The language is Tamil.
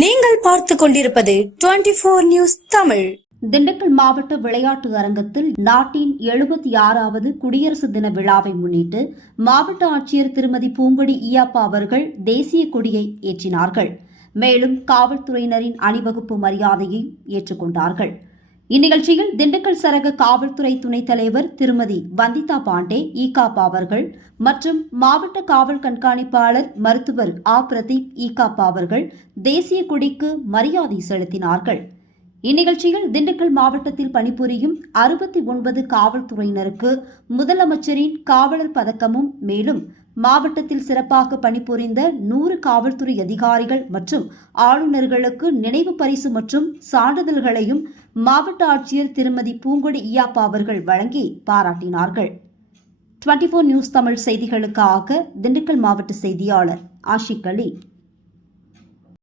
நீங்கள் பார்த்துக் கொண்டிருப்பது 24 நியூஸ் தமிழ். திண்டுக்கல் மாவட்ட விளையாட்டு அரங்கத்தில் நாட்டின் 76வது குடியரசு தின விழாவை முன்னிட்டு மாவட்ட ஆட்சியர் திருமதி பூங்கொடி ஈயாப்பா அவர்கள் தேசிய கொடியை ஏற்றினார்கள். மேலும் காவல்துறையினரின் அணிவகுப்பு மரியாதையை ஏற்றுக்கொண்டார்கள். இந்நிகழ்ச்சியில் திண்டுக்கல் சரக காவல்துறை துணைத் தலைவர் திருமதி வந்திதா பாண்டே ஈகாப்பா அவர்கள் மற்றும் மாவட்ட காவல் கண்காணிப்பாளர் மருத்துவர் பிரதீப் ஈகாப்பா அவர்கள் தேசிய கொடிக்கு மரியாதை செலுத்தினார்கள். இந்நிகழ்ச்சியில் திண்டுக்கல் மாவட்டத்தில் பணிபுரியும் 69 காவல்துறையினருக்கு முதலமைச்சரின் காவலர் பதக்கமும், மேலும் மாவட்டத்தில் சிறப்பாக பணிபுரிந்த 100 காவல்துறை அதிகாரிகள் மற்றும் ஆளுநர்களுக்கு நினைவு பரிசு மற்றும் சான்றிதழ்களையும் மாவட்ட ஆட்சியர் திருமதி பூங்கொடி ஈயாப்பா அவர்கள் வழங்கி பாராட்டினார்கள். 24 நியூஸ் தமிழ் செய்திகளுக்காக திண்டுக்கல் மாவட்ட செய்தியாளர் ஆஷிக் அலி.